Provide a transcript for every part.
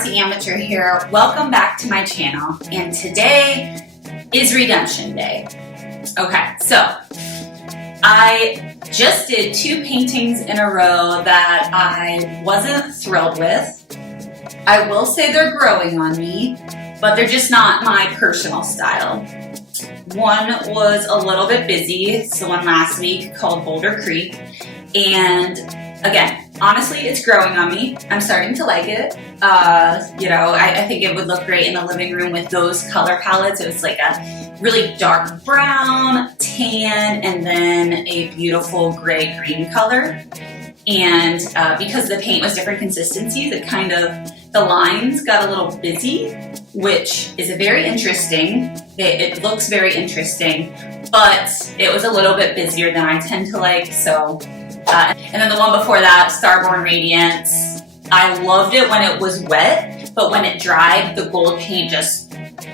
Artsy Amateur here. Welcome back to my channel, and today is Redemption Day. Okay, so I just did 2 paintings in a row that I wasn't thrilled with. I will say they're growing on me, but they're just not my personal style. One was a little bit busy. It's the one last week called Boulder Creek, and again, honestly, it's growing on me. I'm starting to like it. I think it would look great in the living room with those color palettes. It was like a really dark brown, tan, and then a beautiful gray-green color. And because the paint was different consistencies, the lines got a little busy, which is very interesting. It looks very interesting, but it was a little bit busier than I tend to like, so. And then the one before that, Starborn Radiance, I loved it when it was wet, but when it dried, the gold paint just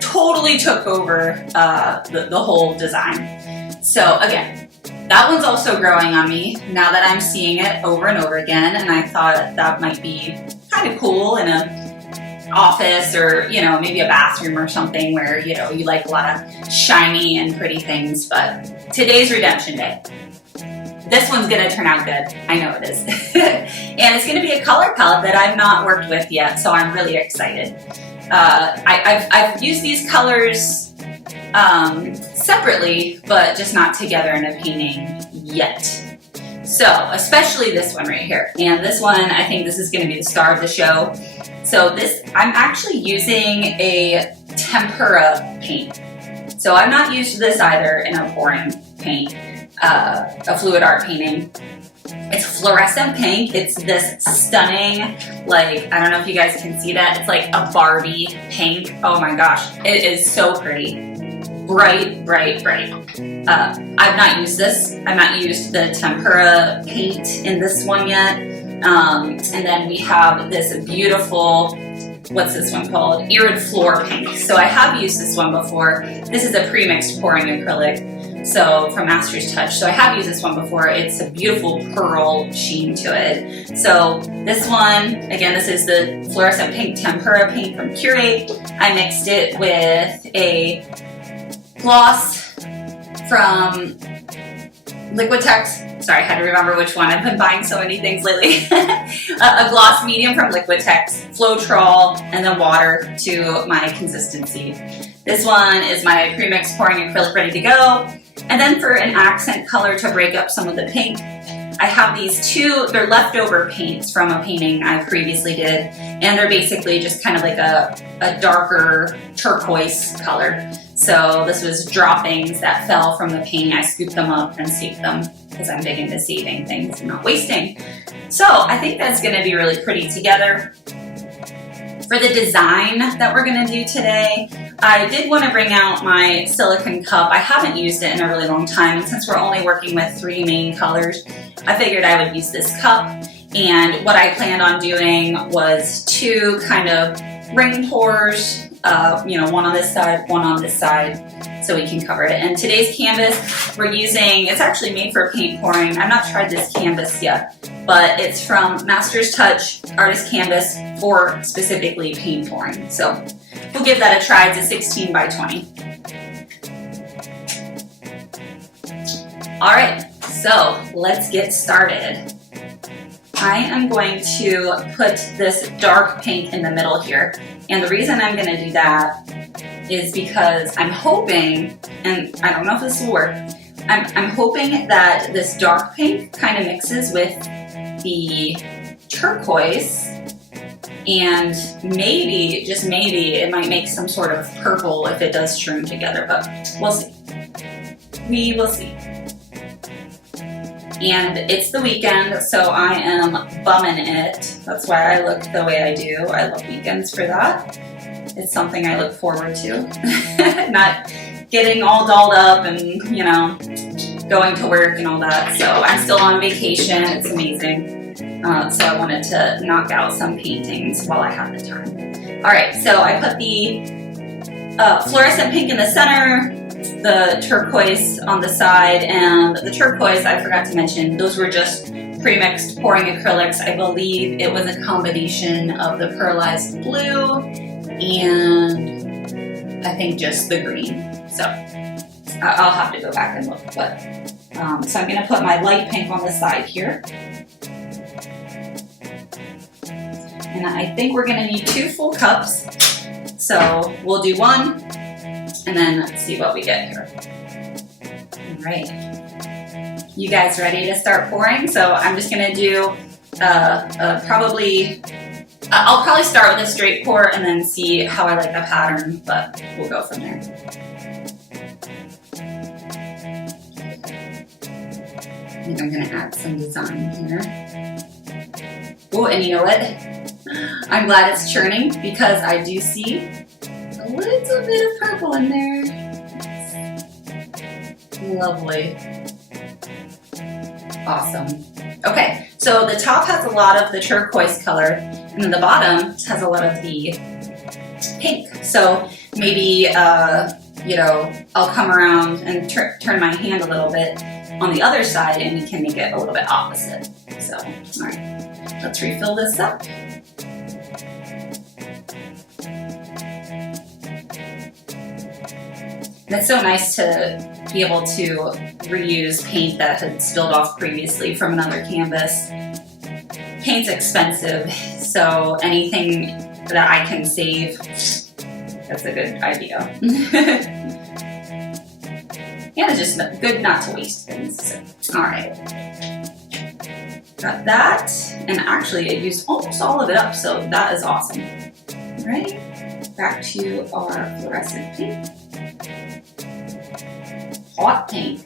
totally took over the whole design. So again, that one's also growing on me now that I'm seeing it over and over again, and I thought that might be kind of cool in an office or, maybe a bathroom or something where, you like a lot of shiny and pretty things. But today's Redemption Day. This one's gonna turn out good. I know it is. And it's gonna be a color palette that I've not worked with yet, so I'm really excited. I've used these colors separately, but just not together in a painting yet. So, especially this one right here. And this one, I think this is gonna be the star of the show. So I'm actually using a tempera paint. So I've not used this either in a pouring paint. A fluid art painting. It's fluorescent pink. It's this stunning, I don't know if you guys can see that. It's like a Barbie pink. Oh my gosh, it is so pretty. Bright, bright, bright. I've not used this. I've not used the tempera paint in this one yet. And then we have this beautiful, what's this one called? Irid Floor Pink. So I have used this one before. This is a pre-mixed pouring acrylic. So from Master's Touch. So I have used this one before. It's a beautiful pearl sheen to it. So this one, again, this is the fluorescent pink tempera paint from Curate. I mixed it with a gloss from Liquitex. Sorry, I had to remember which one. I've been buying so many things lately. A gloss medium from Liquitex, Floetrol, and then water to my consistency. This one is my pre-mixed pouring acrylic ready to go. And then for an accent color to break up some of the pink, I have these 2, they're leftover paints from a painting I previously did, and they're basically just kind of like a darker turquoise color. So this was droppings that fell from the paint. I scooped them up and saved them because I'm big into saving things and not wasting. So I think that's gonna be really pretty together. For the design that we're gonna do today, I did want to bring out my silicone cup. I haven't used it in a really long time, and since we're only working with 3 main colors, I figured I would use this cup. And what I planned on doing was 2 kind of ring pours, one on this side, one on this side, so we can cover it. And today's canvas we're using, it's actually made for paint pouring. I've not tried this canvas yet, but it's from Master's Touch Artist Canvas for specifically paint pouring. So we'll give that a try. It's a 16 by 20. All right, so let's get started. I am going to put this dark pink in the middle here. And the reason I'm gonna do that is because I'm hoping, and I don't know if this will work, I'm hoping that this dark pink kind of mixes with the turquoise, and maybe, just maybe, it might make some sort of purple if it does shroom together, but we'll see. We will see. And it's the weekend, so I am bumming it. That's why I look the way I do. I love weekends for that. It's something I look forward to. Not getting all dolled up and, going to work and all that. So I'm still on vacation. It's amazing. So I wanted to knock out some paintings while I have the time. All right, so I put the fluorescent pink in the center, the turquoise on the side, and the turquoise, I forgot to mention, those were just pre-mixed pouring acrylics. I believe it was a combination of the pearlized blue and I think just the green. So I'll have to go back and look, but so I'm gonna put my light pink on the side here. And I think we're gonna need 2 full cups. So we'll do 1 and then let's see what we get here. All right. You guys ready to start pouring? So I'm just gonna do I'll probably start with a straight pour and then see how I like the pattern, but we'll go from there. I think I'm gonna add some design here. Oh, and you know what? I'm glad it's churning because I do see a little bit of purple in there. Lovely. Awesome. Okay, so the top has a lot of the turquoise color and then the bottom has a lot of the pink. So maybe, you know, I'll come around and turn my hand a little bit on the other side and we can make it a little bit opposite. So, all right, let's refill this up. And it's so nice to be able to reuse paint that had spilled off previously from another canvas. Paint's expensive, so anything that I can save, that's a good idea. And it's just good not to waste things. So, all right. Got that, and actually I used almost all of it up, so that is awesome. All right, back to our fluorescent paint. Hot pink.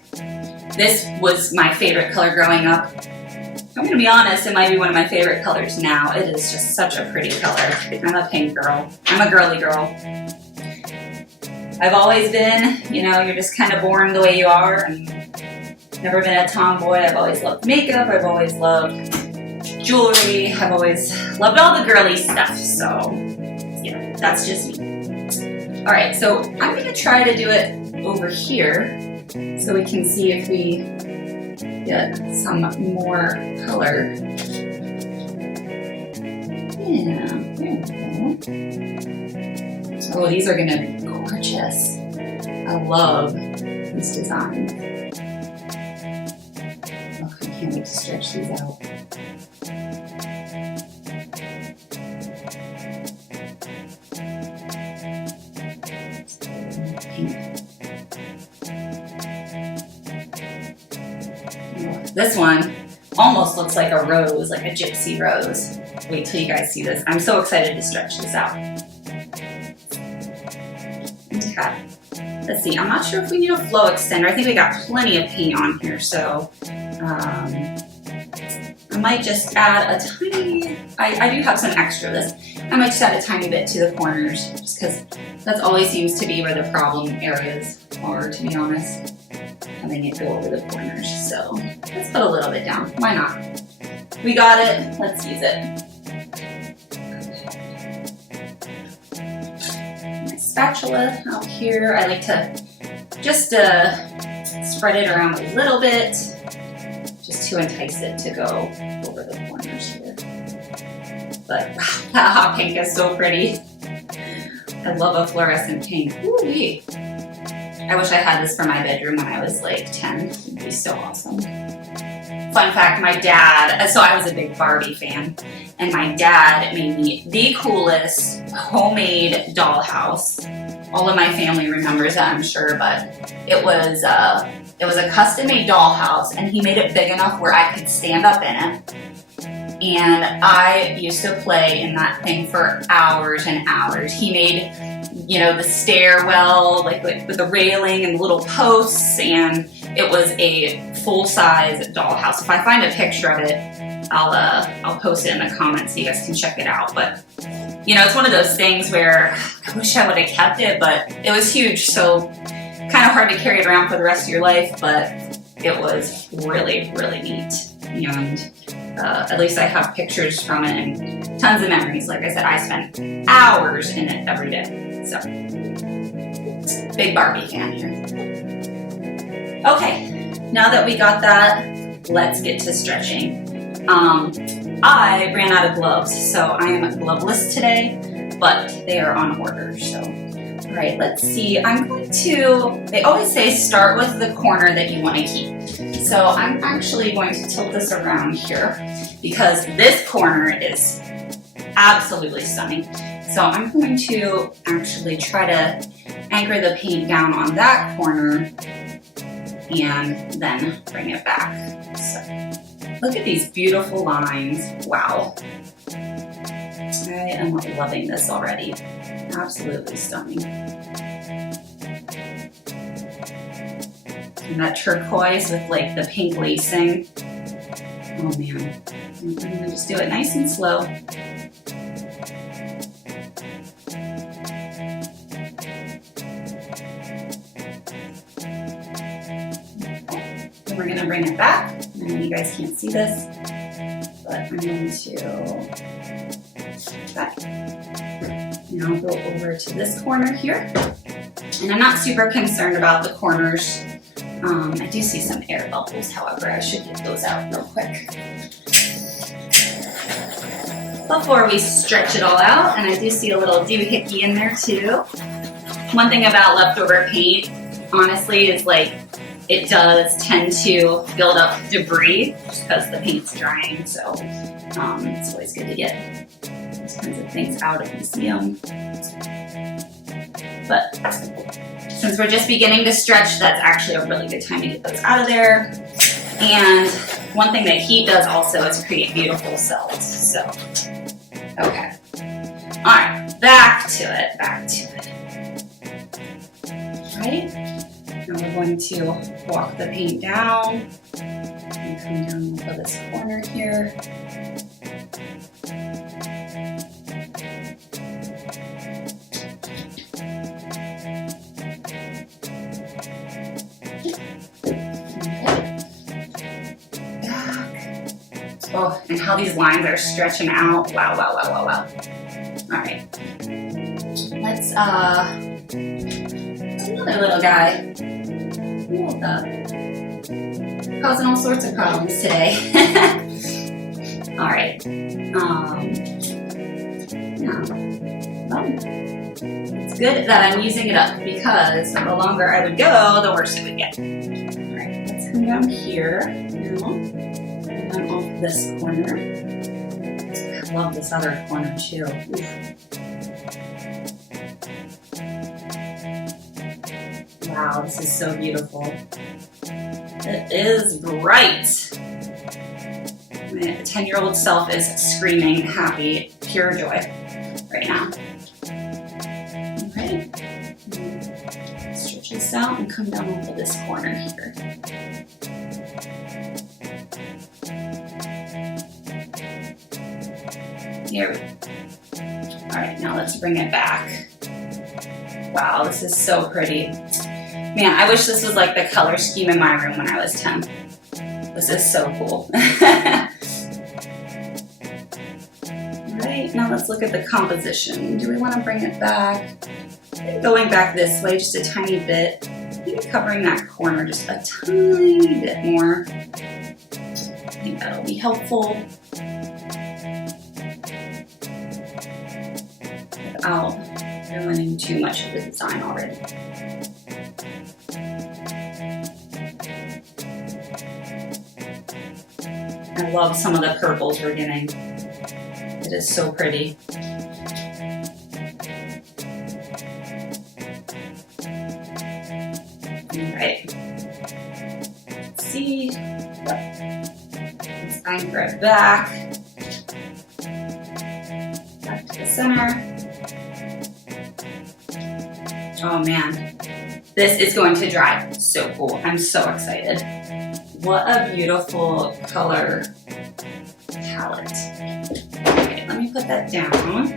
This was my favorite color growing up. I'm gonna be honest, it might be one of my favorite colors now. It is just such a pretty color. I'm a pink girl. I'm a girly girl. I've always been, you know, you're just kind of born the way you are and never been a tomboy. I've always loved makeup. I've always loved jewelry. I've always loved all the girly stuff. So, yeah, that's just me. All right, so I'm gonna try to do it over here so we can see if we get some more color. Yeah, there we go. Oh, these are gonna be gorgeous. I love these designs. Oh, I can't wait to stretch these out. This one almost looks like a rose, like a gypsy rose. Wait till you guys see this. I'm so excited to stretch this out. Okay, let's see. I'm not sure if we need a flow extender. I think we got plenty of paint on here, so I might just add a tiny, I do have some extra of this. I might just add a tiny bit to the corners, just because that always seems to be where the problem areas are, to be honest. Having it go over the corners. So let's put a little bit down. Why not? We got it. Let's use it. My spatula out here. I like to just spread it around a little bit, just to entice it to go over the corners here. But wow, that hot pink is so pretty. I love a fluorescent pink. Ooh-wee. I wish I had this for my bedroom when I was like 10. It would be so awesome. Fun fact, my dad, so I was a big Barbie fan, and my dad made me the coolest homemade dollhouse. All of my family remembers that, I'm sure, but it was a custom-made dollhouse, and he made it big enough where I could stand up in it. And I used to play in that thing for hours and hours. He made, you know, the stairwell, like with the railing and little posts, and it was a full-size dollhouse. If I find a picture of it, I'll post it in the comments so you guys can check it out. But you know, it's one of those things where I wish I would have kept it, but it was huge, so kind of hard to carry it around for the rest of your life. But it was really, really neat, and at least I have pictures from it and tons of memories. Like I said, I spent hours in it every day. So, big Barbie fan here. Okay, now that we got that, let's get to stretching. I ran out of gloves, so I am gloveless today, but they are on order, so. All right, let's see. I'm going to, they always say start with the corner that you want to keep. So I'm actually going to tilt this around here because this corner is absolutely stunning. So I'm going to actually try to anchor the paint down on that corner and then bring it back. So look at these beautiful lines. Wow. I am loving this already. Absolutely stunning. And that turquoise with like the pink lacing. Oh man. I'm gonna just do it nice and slow. Then we're gonna bring it back. I know you guys can't see this, but I'm going to back. Now go over to this corner here. And I'm not super concerned about the corners. I do see some air bubbles, however, I should get those out real quick before we stretch it all out. And I do see a little doohickey in there too. One thing about leftover paint, honestly, is like it does tend to build up debris just because the paint's drying. So it's always good to get those kinds of things out if you see them. But since we're just beginning to stretch, that's actually a really good time to get those out of there. And one thing that heat does also is create beautiful cells. So, okay. All right, back to it. Right? Now we're going to walk the paint down and come down over this corner here. Oh, and how these lines are stretching out. Wow, wow, wow, wow, wow. All right. Let's, another little guy. Look at that. Causing all sorts of problems today. All right. It's good that I'm using it up because the longer I would go, the worse it would get. All right, let's come down here now. And off this corner. I love this other corner too. Oof. Wow, this is so beautiful. It is bright. My 10-year-old self is screaming happy, pure joy right now. All right. Stretch this out and come down over this corner here. Here we go. All right, now let's bring it back. Wow, this is so pretty. Man, I wish this was like the color scheme in my room when I was 10. This is so cool. Right, now let's look at the composition. Do we want to bring it back? Going back this way just a tiny bit. Maybe covering that corner just a tiny bit more. I think that'll be helpful. Without ruining too much of the design already. I love some of the purples we're getting. It is so pretty. All right. Let's see. Let's anchor it back. Back to the center. Oh man, this is going to dry so cool. I'm so excited. What a beautiful color palette. Okay, let me put that down.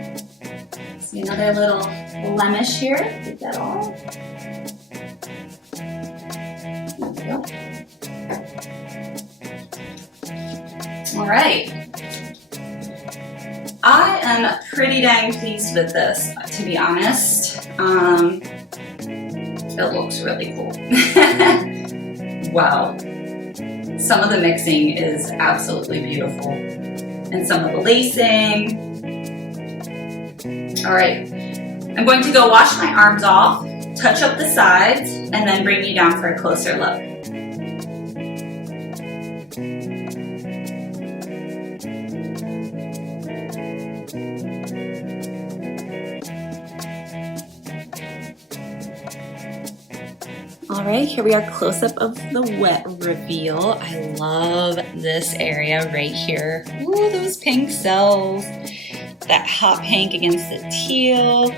See another little blemish here. Get that all. There we go. All right. I am pretty dang pleased with this, to be honest. It looks really cool. Wow. Some of the mixing is absolutely beautiful. And some of the lacing. All right, I'm going to go wash my arms off, touch up the sides, and then bring you down for a closer look. All right, here we are, close up of the wet reveal. I love this area right here. Ooh, those pink cells. That hot pink against the teal.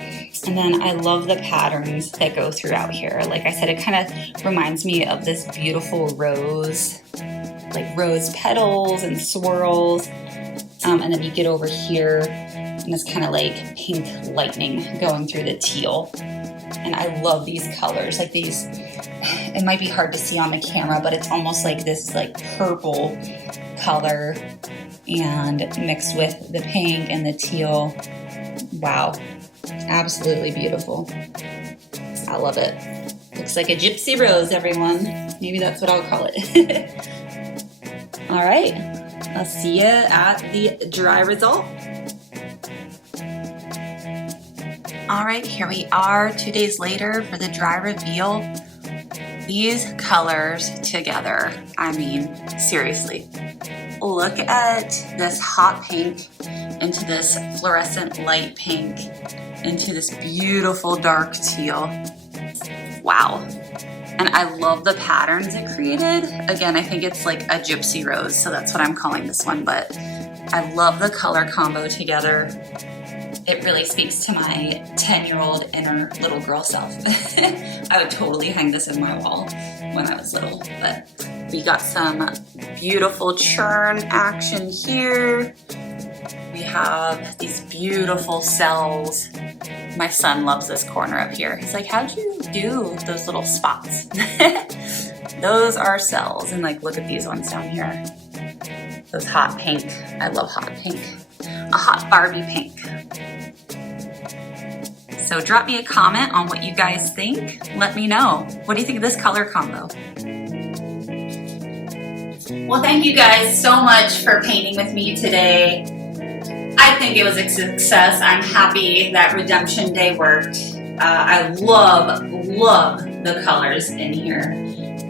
And then I love the patterns that go throughout here. Like I said, it kind of reminds me of this beautiful rose, like rose petals and swirls. And then you get over here and it's kind of like pink lightning going through the teal. And I love these colors, like these, it might be hard to see on the camera, but it's almost like this like purple color and mixed with the pink and the teal. Wow, absolutely beautiful. I love it. Looks like a Gypsy Rose, everyone. Maybe that's what I'll call it. All right, I'll see you at the dry result. All right, here we are 2 days later for the dry reveal. These colors together, I mean, seriously. Look at this hot pink into this fluorescent light pink into this beautiful dark teal. Wow. And I love the patterns it created. Again, I think it's like a Gypsy Rose, so that's what I'm calling this one, but I love the color combo together. It really speaks to my 10-year-old inner little girl self. I would totally hang this in my wall when I was little, but we got some beautiful churn action here. We have these beautiful cells. My son loves this corner up here. He's like, how'd you do those little spots? Those are cells, and like, look at these ones down here. Those hot pink. I love hot pink. A hot Barbie pink. So drop me a comment on what you guys think. Let me know. What do you think of this color combo? Well, thank you guys so much for painting with me today. I think it was a success. I'm happy that Redemption Day worked. I love the colors in here.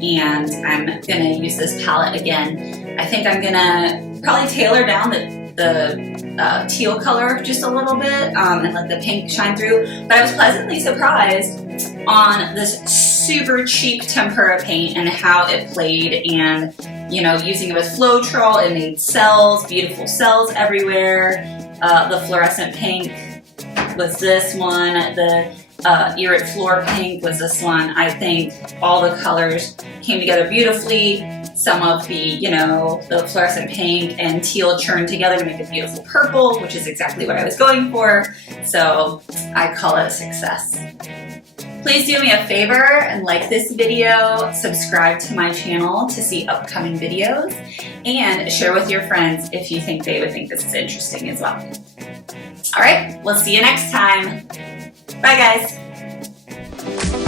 And I'm gonna use this palette again. I think I'm gonna probably tailor down the teal color just a little bit and let the pink shine through. But I was pleasantly surprised on this super cheap tempera paint and how it played, and you know, using it with Floetrol, it made cells, beautiful cells everywhere. The fluorescent pink was this one. The Irid Floor pink was this one. I think all the colors came together beautifully. Some of the, you know, the fluorescent pink and teal churned together to make a beautiful purple, which is exactly what I was going for. So I call it a success. Please do me a favor and like this video, subscribe to my channel to see upcoming videos, and share with your friends if you think they would think this is interesting as well. All right, we'll see you next time. Bye, guys.